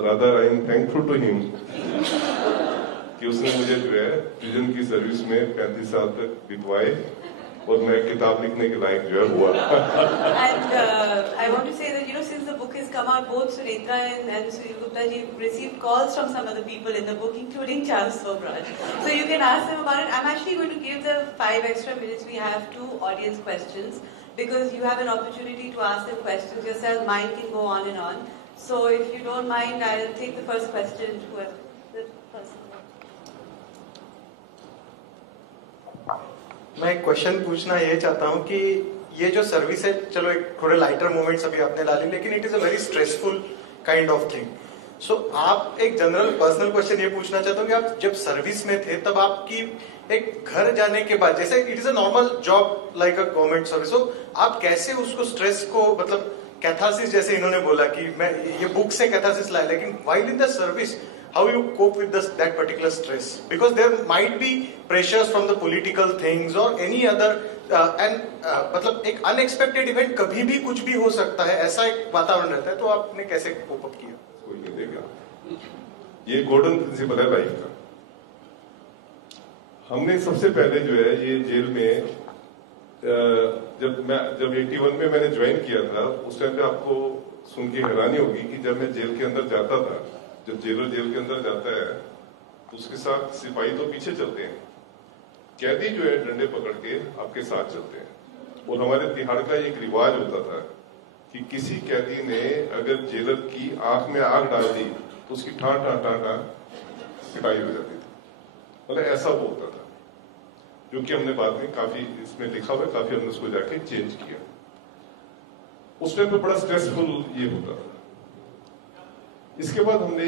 rather I am thankful to him कि उसने मुझे जो है प्रिजन की सर्विस में 35 साल तक बितवाए और मैं किताब लिखने के लायक जो है हुआ। And I want to say that, you know, since the book has come out, both Sunetra and Sunil Gupta ji received calls from some other people in the book, including Charles Sobraj. So you can ask them about it. I'm actually going to give the 5 extra minutes we have to audience questions, because you have an opportunity to ask them questions yourself. Mine can go on and on. So if you don't mind, I'll take the first question. The first. मैं एक question पूछना ये चाहता हूँ कि ये जो service है, चलो एक थोड़े लाइटर मोमेंट्स अभी आपने ला ली, लेकिन it is a very stressful kind of thing. So आप एक जनरल पर्सनल क्वेश्चन ये पूछना चाहता हूँ कि आप जब सर्विस में थे तब आपकी एक घर जाने के बाद, जैसे it is a normal job like a government service, तो आप कैसे उसको स्ट्रेस को, मतलब कैथारसिस जैसे इन्होंने बोला कि मैं ये बुक से कैथारसिस लाया, लेकिन while in the service how you cope with that particular stress, because there might be pressures from the political things or any other मतलब एक अनएक्सपेक्टेड इवेंट कभी भी कुछ भी हो सकता है, ऐसा एक वातावरण रहता है, तो आपने कैसे कोप अप किया? कोई नहीं देगा, ये गोल्डन प्रिंसिपल है लाइफ का. हमने सबसे पहले जो है ये जेल में जब 81 में मैंने ज्वाइन किया था, उस टाइम पे आपको सुन के हैरानी होगी कि जब मैं जेल के अंदर जाता था, जब जेलर जेल के अंदर जाता है तो उसके साथ सिपाही तो पीछे चलते हैं, कैदी जो है डंडे पकड़ के आपके साथ चलते हैं. और हमारे तिहाड़ का एक रिवाज होता था कि किसी कैदी ने अगर जेलर की आंख में आग डाल दी तो उसकी ठा ठा ठा ठा पिटाई हो जाती थी. मतलब ऐसा वो होता था, जो कि हमने बाद में काफी इसमें लिखा हुआ, काफी हमने उसको जाके चेंज किया. उस टाइम पे बड़ा स्ट्रेसफुल ये होता था. इसके बाद हमने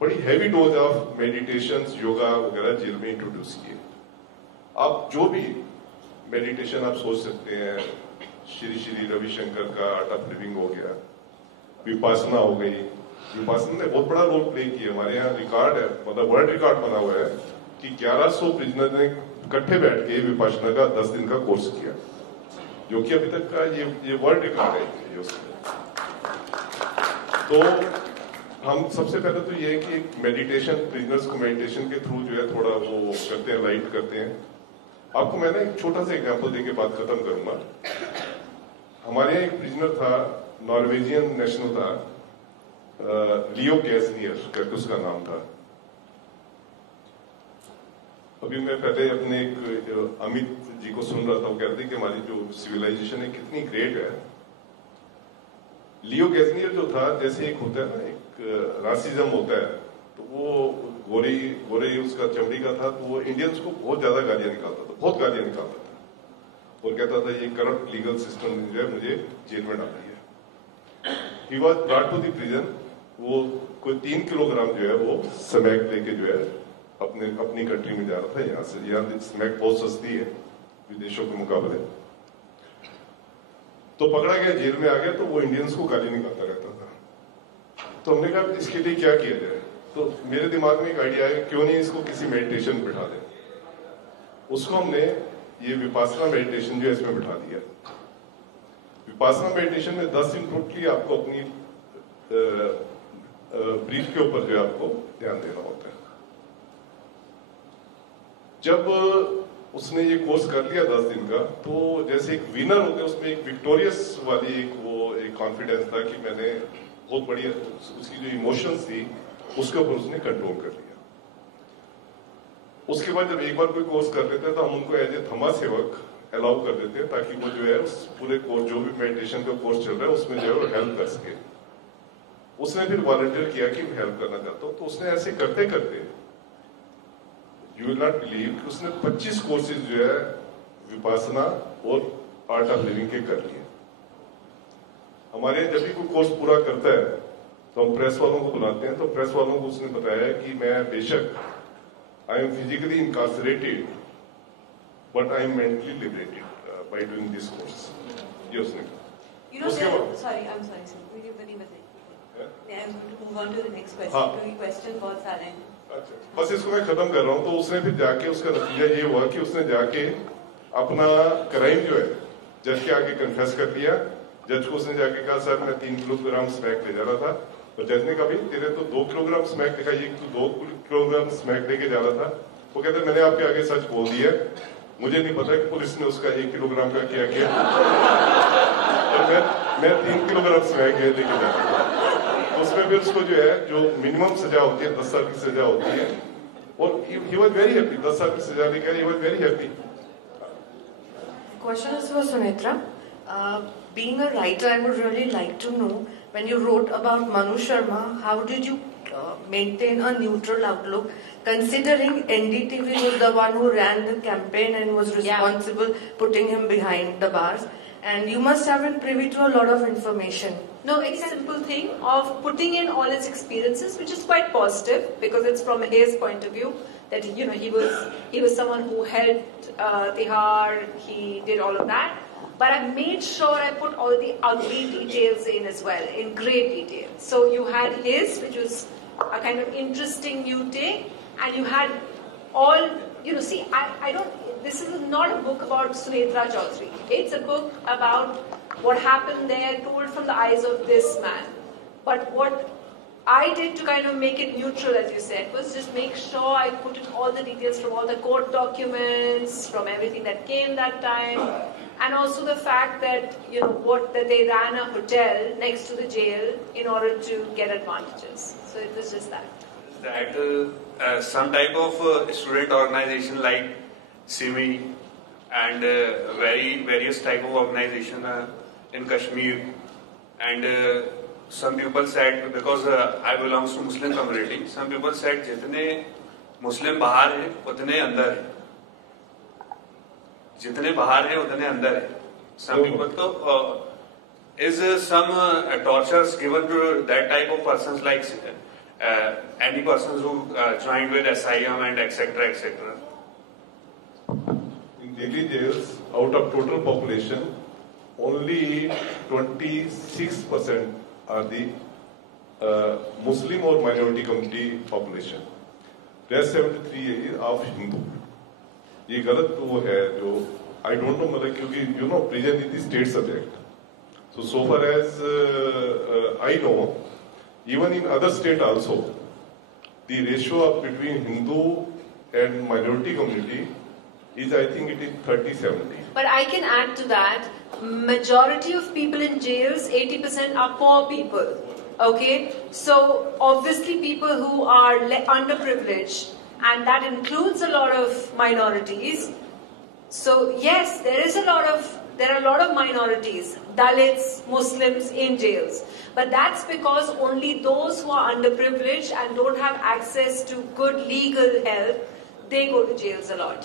बड़ी heavy dose of meditation, yoga वगैरह जेल में इंट्रोड्यूस किए. आप जो भी मेडिटेशन आप सोच सकते हैं, श्री श्री रविशंकर का आर्ट ऑफ लिविंग हो गया, विपासना हो गई. विपासना ने बहुत बड़ा रोल प्ले किया. हमारे यहाँ रिकॉर्ड है, मतलब वर्ल्ड रिकॉर्ड बना हुआ है कि 1100 प्रिजनर ने इकट्ठे बैठ के विपासना का 10 दिन का कोर्स किया, जो कि अभी तक का ये वर्ल्ड रिकॉर्ड है. तो हम सबसे पहले तो ये है कि मेडिटेशन, प्रिजनर्स को मेडिटेशन के थ्रू जो है थोड़ा वो करते हैं, लाइट करते हैं. आपको मैं ना एक छोटा सा एग्जांपल देके बात खत्म करूंगा. हमारे यहाँ एक प्रिजनर था, नॉर्वेजियन नेशनल था, लियो गैजनियर करके उसका नाम था. अभी मैं पहले अपने एक अमित जी को सुन रहा था, वो कहते कि हमारी जो सिविलाइजेशन है कितनी ग्रेट है. लियो गैजनियर जो था, जैसे एक होता है ना, एक रासिज्म होता है, तो वो गोरे उसका चमड़ी का था, तो वो इंडियंस को बहुत ज्यादा गालियां निकालता था, बहुत गालियां निकालता था, और कहता था ये करप्ट लीगल सिस्टम जो है मुझे जेल में डाल दिया. He was brought to the prison. वो कोई 3 किलोग्राम जो है वो स्मैक लेके जो है अपनी कंट्री में जा रहा था. यहाँ से, यहाँ स्मैक बहुत सस्ती है विदेशों के मुकाबले. तो पकड़ा गया, जेल में आ गया, तो वो इंडियंस को गाली निकालता रहता था. तो हमने कहा इसके लिए क्या किया जाए. तो मेरे दिमाग में एक आइडिया है, क्यों नहीं इसको किसी मेडिटेशन में बिठा दें. उसको हमने ये विपासना मेडिटेशन जो है इसमें बिठा दिया. विपासना मेडिटेशन में 10 दिन टोटली आपको अपनी ब्रीथ के ऊपर जो है आपको ध्यान देना होता है. जब उसने ये कोर्स कर लिया 10 दिन का, तो जैसे एक विनर होते हैं, उसमें एक विक्टोरियस वाली एक कॉन्फिडेंस था कि मैंने बहुत बढ़िया, उसकी जो इमोशंस थी उसके ऊपर उसने कंट्रोल कर लिया. उसके बाद जब एक बार कोई कोर्स कर लेते हैं तो हम उनको एज ए धमा सेवक अलाउ कर देते हैं, ताकि वो जो है उस पूरे कोर्स, जो भी मेडिटेशन का कोर्स चल रहा है उसमें जो है वो हेल्प कर सके. उसने फिर वॉलंटियर किया कि मैं हेल्प करना चाहता हूँ. तो उसने ऐसे करते करते, यू विल नॉट बिलीव, कि उसने 25 कोर्सेज जो है विपासना और आर्ट ऑफ लिविंग के कर लिए. हमारे जब भी कोई कोर्स पूरा करता है तो हम प्रेस वालों को बुलाते हैं. तो प्रेस वालों को उसने बताया कि मैं बेशक I am physically incarcerated but I am mentally liberated by doing this course. ये उसने कहा. You know, sorry, I'm sorry, sir. Will you believe it? Yeah, I'm going to move on to the next question. क्योंकि question बहुत सारे हैं. अच्छा, बस इसको मैं खत्म कर रहा हूँ. तो उसने फिर जाके, उसका नतीजा ये हुआ कि उसने जाके अपना क्राइम जो है जज के आगे कन्फेस कर दिया. जज को उसने जाके कहा, सर मैं 3 किलोग्राम स्मैक ले जा रहा था. और जज ने कहा, भाई तेरे तो 2 किलोग्राम स्मैक दिखाई, तू 2 किलोग्राम स्मैक लेके जा रहा था. वो कहते मैंने आपके आगे सच बोल दिया, मुझे नहीं पता कि पुलिस ने उसका 1 किलोग्राम का क्या किया. मैं 3 किलोग्राम स्मैक लेके जा रहा था. उसमें भी उसको जो है, जो मिनिमम सजा होती है 10 साल की सजा होती है, और ही वाज वेरी हैप्पी. 10 साल की सजा लेकर he was very happy. Question is for Sunitra. Being a writer, I would really like to know, when you wrote about Manu Sharma, how did you maintain a neutral outlook, considering NDTV was the one who ran the campaign and was responsible putting him behind the bars, and you must have been privy to a lot of information. No, it's a simple thing of putting in all his experiences, which is quite positive because it's from his point of view that he was someone who helped Tihar, he did all of that. But I made sure I put all the ugly details in as well, in great detail. So you had his, which was a kind of interesting new take, and you had all, see, I don't, this is not a book about Sunetra Chaudhary. It's a book about what happened there, told from the eyes of this man. But what I did to kind of make it neutral, as you said, was just make sure I put in all the details from all the court documents, from everything that came that time, and also the fact that, that they ran a hotel next to the jail in order to get advantages. So it was just that. That some type of student organization like SIMI and various type of organization in Kashmir, and some people said, because I belongs to Muslim community, some people said जितने मुस्लिम बाहर हैं उतने अंदर हैं, जितने बाहर हैं उतने अंदर हैं. Some people तो is some tortures given to that type of persons, like any persons who joined with SIM and etc. etc. In Delhi jails, out of total population, only 26% are the Muslim or minority community population. Rest 73 is of Hindu. ये गलत वो है जो I don't know, मतलब क्योंकि prison is the state subject. So far as I know, even in other state also, the ratio between Hindu and minority community is, I think it is 30-70. But I can add to that, majority of people in jails, 80% are poor people. Okay? So obviously people who are underprivileged, and that includes a lot of minorities. So yes, there are a lot of minorities, Dalits, Muslims in jails. But that's because only those who are underprivileged and don't have access to good legal help, they go to jails a lot,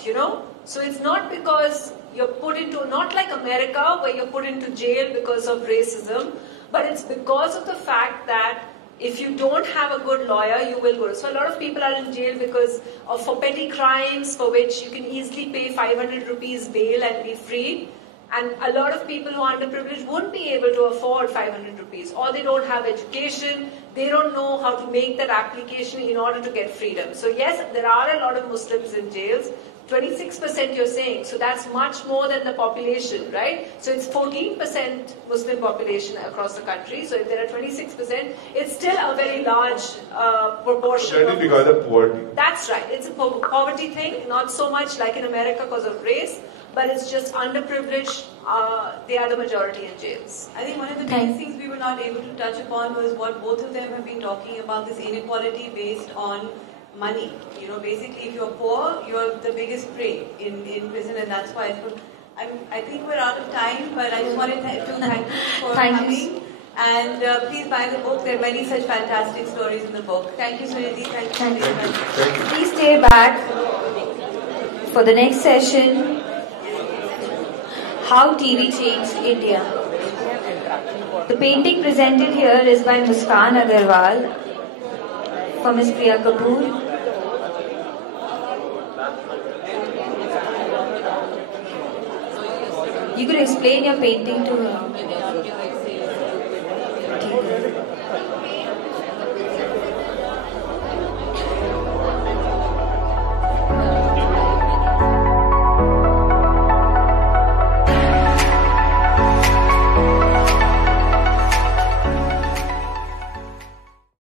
So it's not because you're put into, not like America where you're put into jail because of racism, but it's because of the fact that if you don't have a good lawyer, you will go. So a lot of people are in jail because for petty crimes for which you can easily pay 500 rupees bail and be free. And a lot of people who are underprivileged won't be able to afford 500 rupees, or they don't have education, they don't know how to make that application in order to get freedom. So yes, there are a lot of Muslims in jails, 26% you're saying, so that's much more than the population, right? So it's 14% Muslim population across the country, so if there are 26%, it's still a very large proportion. That is because of poverty. That's right, it's a poverty thing, not so much like in America because of race, but it's just underprivileged, they are the majority in jails. I think one of the main things we were not able to touch upon was what both of them have been talking about, this inequality based on money. Basically if you're poor, you're the biggest prey in prison, and that's why I think we're out of time, but I just wanted to thank you for coming. And please buy the book. There are many such fantastic stories in the book. Thank you, Suniti. Thank you. Please stay back for the next session. How TV Changed India. The painting presented here is by Muskan Agarwal for Ms. Priya Kapoor. You could explain your painting to her.